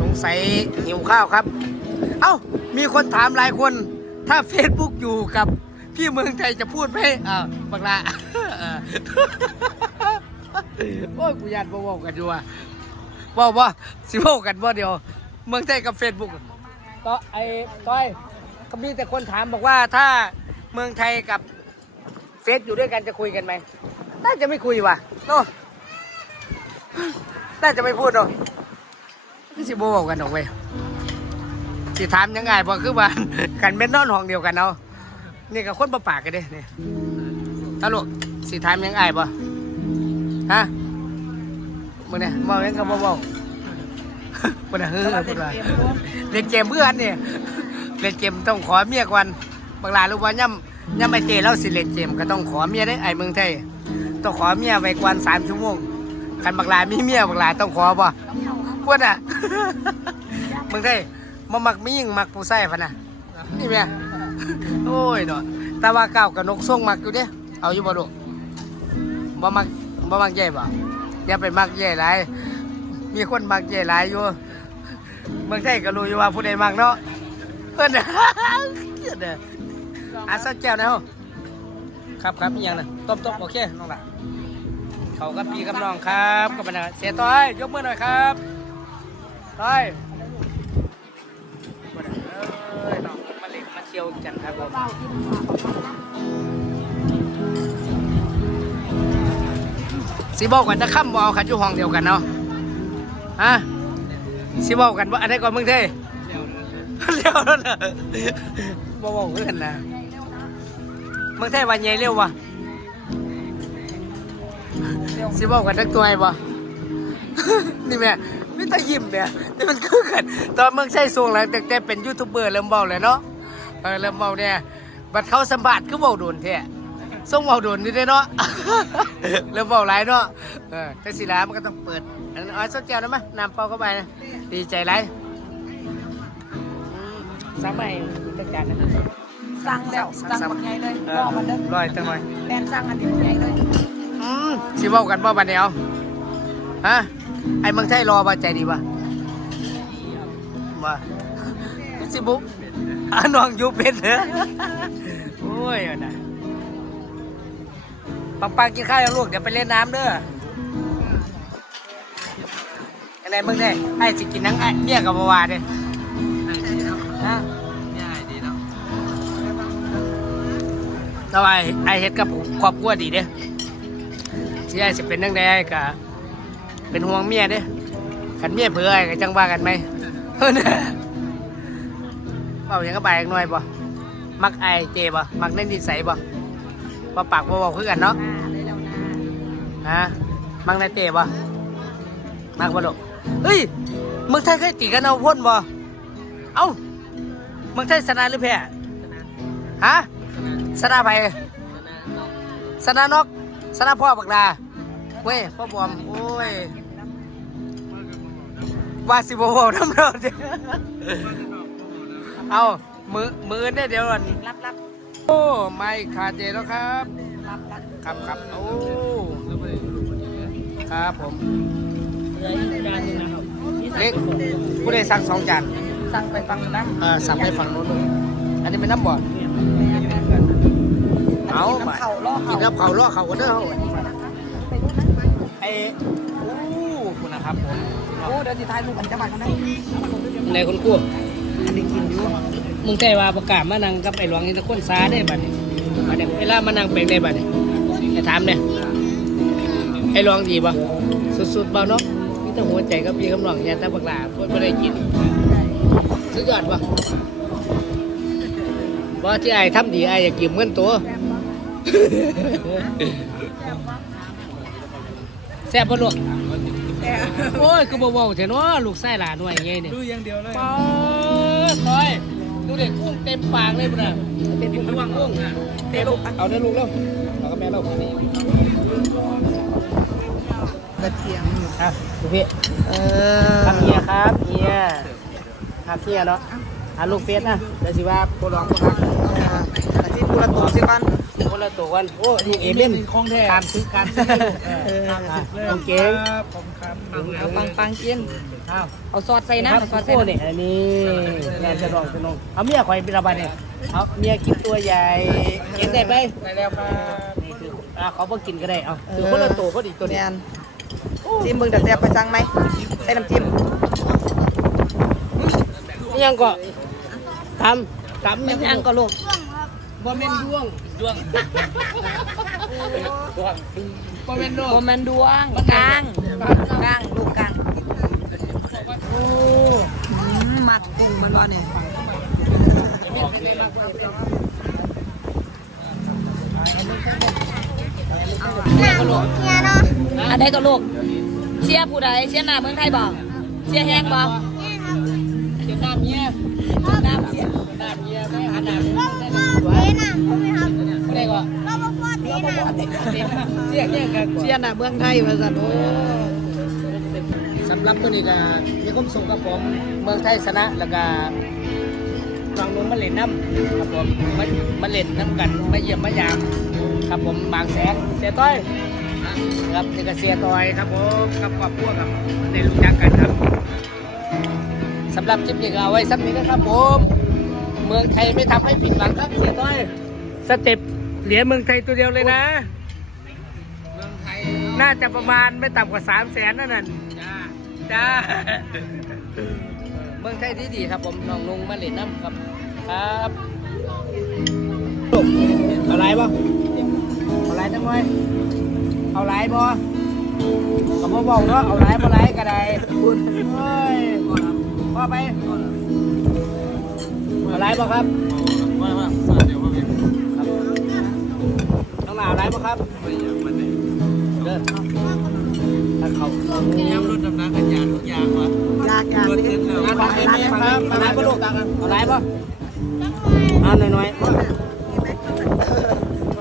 สงสัยหิวข้าวครับ เอ้า มีคนถามหลายคน ถ้า Facebook อยู่กับพี่เมืองไทยจะพูดไหมอ่าบักลาเออโอ้ยกูยานบ่เว้ากันอยู่อะเว้าบ่สิเว้ากันบ่เดียว เมืองไทยกับ Facebook ต่อไอ้ต้อยก็มีแต่คนถามบอกว่าถ้าเมืองไทยกับเฟซอยู่ด้วยกันจะคุยกันไหมน่าจะไม่คุยว่ะเนาะน่าจะไม่พูดเนาะ นี่สิบ่เว้ากันดอกเว้ยสิถามยังไงบ่คือว่า กันเป็นนอนห้องเดียวกันเอานี่กับคนประปากกันเด้นี่ตลกสิถามยังไงบ่ฮะมึงเนี่ยเมายังก็บ่เว้ามึงน่ะเฮ้อมึงว่าเล่นเกมเพื่อนนี่เล่นเกมต้องขอเมียก่อนบางหลายรู้ว่าย่ำย่ำไปเจแล้วสิเล่นเกมก็ต้องขอเมียได้ไอ้เมืองไทยต้องขอเมียไว้ก่อนสามชั่วโมงคันบางหลายมีเมียบางหลายต้องขอบ่ พวดอะมืองไทยมามักมียิงมักผู้ใส่พะนะนี่แม่โอ้ยเนาะแต่ว่าก้าวกับนกส่งมักอยู่เด้เอาอยู่บ่ลูกบ่มักบ่มักใหญ่บ่อย่าไปมักใหญ่หลายมีคนมักใหญ่หลายอยู่เมืองไทยก็รู้อยู่ว่าผู้ใดมักเนาะเพิ่นน่ะเกิดเด้ออาซะแก้วนะฮาครับครับอีหยังนะตบตบโอเคน้องล่ะเขากับพี่กับน้องครับกับบรรดาเสียต้อยยกมือหน่อยครับ ต้อยบ่ได้เอ้ยน้องมาเล่นมาเที่ยวกันครับผมสิบอกกันจะค่ำบ่เอาขันอยู่ห้องเดียวกันเนาะฮะสิบอกกันว่าอันไหนก่อนมึงเท่เร็วแล้วนะบ่บอกเพื่อนนะมึงเท่วันใหญ่เร็ววะสิบอกกันทักตัวไอ้บ่นี่แม่ไม่ต้องยิ้มเนี่ยนี่มันคือกัน ตอนเมืองใช้ทรงแล้วแต่แต่เป็นยูทูบเบอร์เริ่มเบาเลยเนาะเออเริ่มเบาเนี่ยบัดเขาสัมผัสคือเบาโดนแท้ส่งเบาโดนนี่ได้เนาะเริ่มเบาหลายเนาะเออแต่สีลามันก็ต้องเปิดอันนั้นเอาสดแก้วนะมะน้ำเปล่าเข้าไปนะดีใจไรสามใบจัดการนะสั่งแล้วสั่งหมดไงเลยเอรออมันเด้อร้อยตั้งหน่อยแบนสั่งอันนี้ไงเลยอืมสิเว้ากันบ่บัดเดียวฮะ ไอ้เมืองไทยรอบ่ใจดีบ่บ่สิบุอ่าน้องอยู่เป็นเหรอโอ้ยเอานะปังปังกินข้าวยังลูกเดี๋ยวไปเล่นน้ำเด้ออันไหนมึงได้ไอ้สิกินนังไอ้เมียกับบ่ว่าเด้ฮะแต่ว่าไอ้ไอ้เฮ็ดกับครอบครัวดีเด้ที่ไอ้สิเป็นนังใดไอ้ก็ เป็นห่วงเมียเด้ขันเมียเผื่อไอ้ก็จังว่ากันไหมเฮ้ยน่ะเบาอย่างก็บายอีกหน่อยบ่มักไอายเจบ่มักเล่นนิสัยบ่บ่ปากบ่บอกคือกันเนาะอ่าเลยแล้วนะฮะมักในเตะบ่มักบ่ลูกเฮ้ยเมืองไทยเคยตีกันเอาพ่นบ่เอ้าเมืองไทยชนะหรือแพ้ฮะชนะไผชนะนกชนะพ่อบักดา เว้ยพ่อบอมโอ้ยว่าสิบ่เว้าน้ำเราเด้อเอามือมือเนี่ยเดี๋ยวก่อนรับรับโอ้ไม่ขาดเจแล้วครับรับรับครับครับโอ้ครับผมเหลืออีกจานหนึงนะครับเล็กผู้ใดสั่งสองจานสั่งไปฟังนะเออสั่งไปฝั่งโน้นเลยอันนี้เป็นน้ำบ่อนเอาน้ำเข่าล่อกิเข่านน้ำเขาล่อเขากันเด้อไอ้อู้คุณนะครับผมโอ้เดี๋ยวสิทายลูกกันจะมากันได้ในคนกู้อันนี้กินอยู่มึงใจว่าประกาศมานั่งกับไอ้หลวงนี่ตะคนซาได้บัดนี้บัดนี้เวลามานั่งเป็นได้บัดนี้จะถามเนี่ยไอ้หลวงดีป่ะสุดๆเบาเนาะมีแต่หัวใจกับพี่กำลังอย่าแต่บักหลาเพื่อนไม่ได้กินสุดยอดปะว่าที่ไอ้ทำดีไอ้อยากกินเงินตัว แซ่บปะลูกโอ้ยคือบ่เว้าเถอะเนาะลูกไส้หลานหน่วยไงเนี่ยดูอย่างเดียวเลยปอดคอยดูเด็กกุ้งเต็มปากเลยปุ่นน่ะเต็มกุ้งกุ้งเตะลูกเอาได้ลูกแล้วเอาก็แม่เรากระเทียมครับลูกพี่เอครับเฮียครับเฮียครับเฮียเนาะอ่าลูกเฟสนะเดี๋ยวสิว่าโคร้องโครักกระเทียมกูละตัวสิกัน คนละตัวกันโอ้ลูกเอเมนของแท้การซื้อการซื้อเอออะโอเคเอาปังปังกินอ้าวเอาซอสใส่นะครับเอาซอสใส่โอ้นะเนี่ยอันนี้แม่จะลองจะลองเอาเมียคอยเป็นระบายเนี่ยเอาเมียกินตัวใหญ่กินได้ไหมได้แล้วครับนี่คืออ่าเขาบ่กินก็ได้เอาคือคนละตัวก็ดีตัวแมเนี้ยนจิ้มเบิ่งแต่แซ่บไปจังไหมใส่น้ำจิ้มนี่ยังก็ทำทำมันยังก็ลูก บ่แม่นด้วงด้วงด้วงบ่แม่นด้วโมงเมนดวงกลางกลางลูกกลางโอ้อืมมัดตูมันว่าเนี่ยอันใดก็ลูก เชียร์ผู้ใดเชียร์หน้าเมืองไทยบ่เชียร์แห้งบ่เดี๋ยวน้ำเมียน้ำเชียร์น้ำเมียไม่หันหน้า เสียงเนี่ยกันเชียร์หน้าเมืองไทยว่าซั่นโอ้สำหรับตัวนี้ก็มีความสุขกับผมเมืองไทยชนะแล้วก็ลองลงมาเล่นน้ำครับผมมามาเล่นน้ำกันมาเยี่ยมมายามครับผมบางแสนเสียต้อยครับนี่ก็เสียต้อยครับผมกับครอบครัวครับได้รู้จักกันครับสำหรับคลิปนี้ก็เอาไว้สักนี้นะครับผมเมืองไทยไม่ทำให้ผิดหวังครับเสียต้อยสเต็ปเหรียญเมืองไทยตัวเดียวเลยนะ น่าจะประมาณไม่ต่ำกว่าสามแสนนั่นน่ะจ้าจ้าเมืองไทยที่ดีครับผมน้องลุงมาเล่นน้ำครับ ครับเอาไรบ่เอาไรจังไว้เอาไรบ่ก็บ่บอกเนาะเอาไรบ่ไรก็ได้คุณเฮ้ยพ่อไปเอาไรบ่ครับครับน้องหลาเอาไรบ่ครับเด้ อถ้าเขายากยากนี่งานฟังเองครับเอาไรบ่ลูกเอาไรบ่เอาหน่อยๆ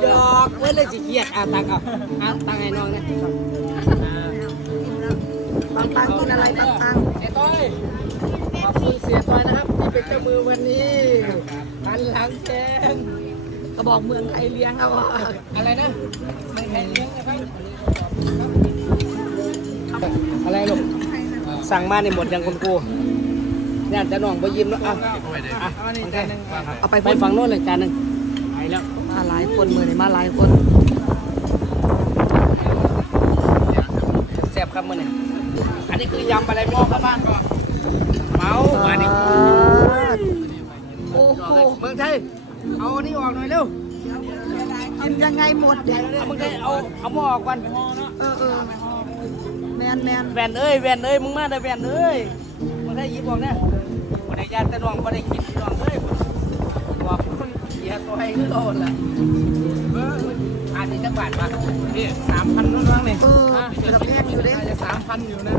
หยอกเว้ยเลยสิเครียดอะตักเอาอะตักให้น้องเนี่ยบางปังกินอะไรบางปังเสียต้อยขอบคุณเสียต้อยนะครับที่เป็นเจ้ามือวันนี้หันหลังแกง ก็บอกเมืองไทยเลี้ยงเอาว่าอะไรนะไม่ใครเลี้ยงนะครับอะไรลูกสั่งมาในหมดยังคนกูเนี่ยจะน้องไปยิ้มแล้วอะอะโอเคเอาไปไปพุ่นฝั่งโน้นเลยจานหนึ่งไปแล้วมาหลายคนมือนี่มาหลายคนแซ่บครับมื้อนี้อันนี้คือยำอะไรหม้อครับบ้านก่อนเมาอันนี้โอ้โหเมืองไทย เอาอันนี้ออกหน่อยเร็ว กินยังไงหมดเด็กเอาเมืองไทยเอาเอาหม้อออกก่อนเออเออแมนแมนแวนเอ้ยแวนเอ้ยมึงมาได้แวนเอ้ยเมืองไทยหยิบออกเนี่ยบ่ได้ยานแต่น้องบ่ได้กินน้องเอ้ยบอกคุณเสียตัวให้คือโลดล่ะเอออันนี้จักบาทมานี่สามพันนู่นนั่งนี่เออเกือบแพงอยู่เด้จะสามพันอยู่นะ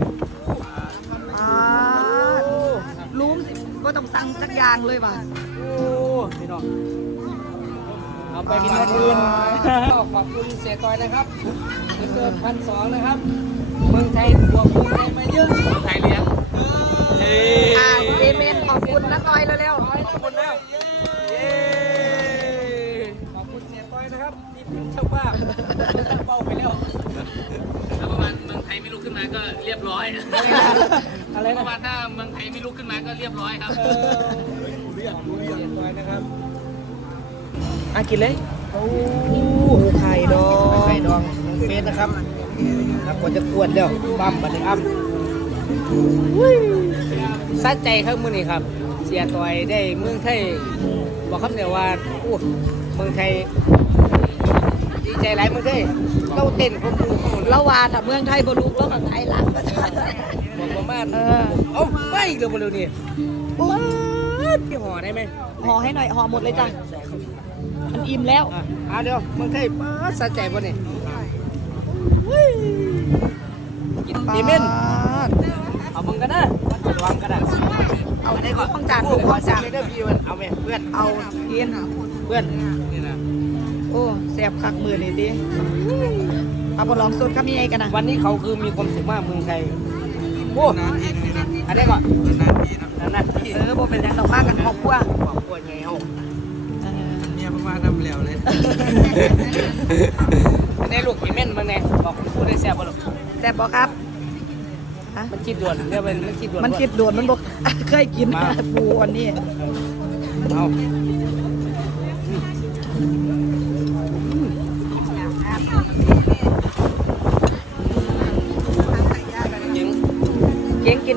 อ่ารู้สิว่าต้องสั่งสักอย่างเลยว่ะโอ้ พี่น้องเอาไปกินวันอื่นขอบคุณเสียต้อยนะครับเกินพันสองนะครับ เมืองไทยบวกเมืองไทยมาเยอะเมืองไทยเลี้ยงเฮ้อ่าเอเมนขอบคุณนะน้อยเร็วขอบคุณแล้วเย้ขอบคุณเสียต้อยนะครับที่เป็นเจ้าบ้าตั้งเป้าไปแล้วถ้าประมาณเมืองไทยไม่ลุกขึ้นมาก็เรียบร้อยอะไรปนะระมาณถ้าเมืองไทยไม่ลุกขึ้นมาก็เรียบร้อยครับ เออเรียกเรียกต้อยนะครับอะกินเลยโอ้ๆไข่ดองไข่ดองน้องเฟสนะครับแล้วก็จะกวดแล้วปั๊มบัดนี้อ้ำสัดใจครับมื้อนี้ครับ เสียต่อยได้เมืองไทยบอกคำเดียวว่าอู้เมืองไทยดีใจหลายเมืองไทยเราเต้นคนดูเขาหมดละวาถ้าเมืองไทยบ่ลูกแล้วก็ไทยหลังก็ได้บอกประมาณเออเอ้าไปอีกเร็วเร็วนี่ป๊าดพี่ห่อ ได้ไหมห่อให้หน่อยห่อหมดเลยจ้ะมันอิ่มแล้วอะเอาเดี๋ยวเมืองไทยป๊าดสัดใจบ่นี่กินดีเมนเอามึงกันนะระวังกันนะเอาอันนี้ก่อนต้องจานพูดขขออจาจานนเด้อพี่มันเอาไหมเพื่อนเอากินเพื่อนโอ้แซ่บคักมือนี่ดิเอาบอลองสูตรข้ามีไอ้กันนะวันนี้เขาคือมีความสุขมากเมืองไทยโอ้ อันนี้ก่อนนานทีนะนานทีเออโบเป็นยังเรามากันครอบครัวครอบครัวไงโอ้เนี่ยมาทำเหลวเลยในลูกอีเม่นมึงไงบอกพูดได้แซ่บบ่หรอแซ่บบ่ครับมันคิดด่วนเนี่ยมันมันคิดด่วนมันคิดด่วนมันบอกเคยกินปูอันนี้เอาเก่งกิน